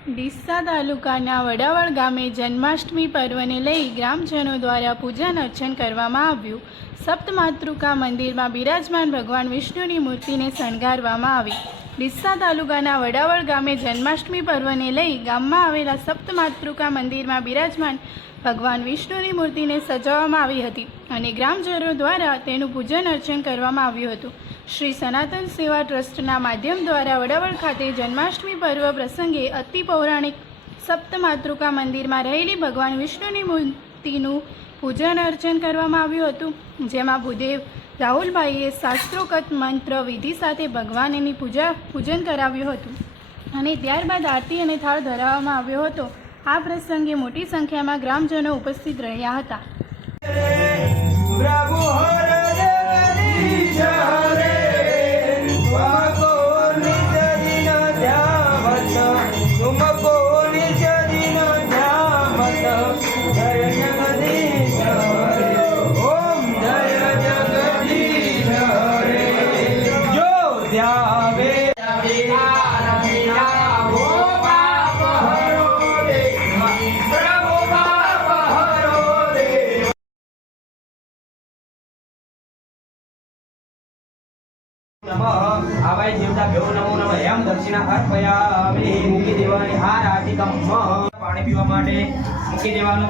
ડીસા તાલુકાના વડાવળ ગામે જન્માષ્ટમી પર્વને લઈ ગ્રામજનો દ્વારા પૂજન અર્ચન કરવામાં આવ્યું। સપ્તમાતૃકા મંદિરમાં બિરાજમાન ભગવાન વિષ્ણુની મૂર્તિને શણગારવામાં આવી। ડીસા તાલુકાના વડાવળ ગામે જન્માષ્ટમી પર્વને લઈ ગામમાં આવેલા સપ્તમાતૃકા મંદિરમાં બિરાજમાન ભગવાન વિષ્ણુની મૂર્તિને સજાવવામાં આવી હતી અને ગ્રામજનો દ્વારા તેનું પૂજન અર્ચન કરવામાં આવ્યું હતું। શ્રી સનાતન સેવા ટ્રસ્ટના માધ્યમ દ્વારા વડાવળ ખાતે જન્માષ્ટમી પર્વ પ્રસંગે અતિ પૌરાણિક સપ્તમાતૃકા મંદિરમાં રહેલી ભગવાન વિષ્ણુની મૂર્તિનું પૂજન અર્ચન કરવામાં આવ્યું હતું, જેમાં ભૂદેવ રાહુલભાઈએ શાસ્ત્રોક્ત મંત્ર વિધિ સાથે ભગવાનની પૂજન કરાવ્યું હતું અને ત્યારબાદ આરતી અને થાળ ધરાવવામાં આવ્યો હતો। આ પ્રસંગે મોટી સંખ્યામાં ગ્રામજનો ઉપસ્થિત રહ્યા હતા। आवाय देवता भ्यो नमो नमः एम दक्षिणा अर्पयामि। मुखी देवानी हार आरतीकम पानी पीवा माटे मुखी देवानो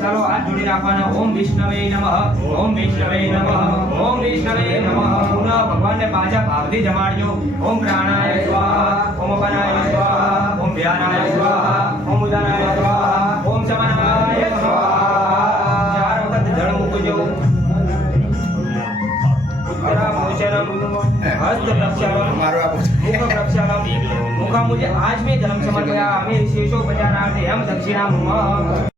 चलो हाथ जोड़ी राखवाना। ओम विष्णवे नमः, ओम विष्णवे नमः, ओम विष्णवे नमः। पुनः भगवान ने पांचा भावથી જમાડજો। ओम प्राणाय स्वाहा, ओम अपानाय स्वाहा, ओम व्यानाय स्वाहा, ओम उदानाय स्वाहा, ओम समानाय स्वाहा। चार वखत जળ મૂકજો। हस्त प्रक्षालन, मुख प्रक्षालन। मुखा मुझे आज में जन्म समर्पयामि। शेषोपचारार्थे हम दक्षिणाम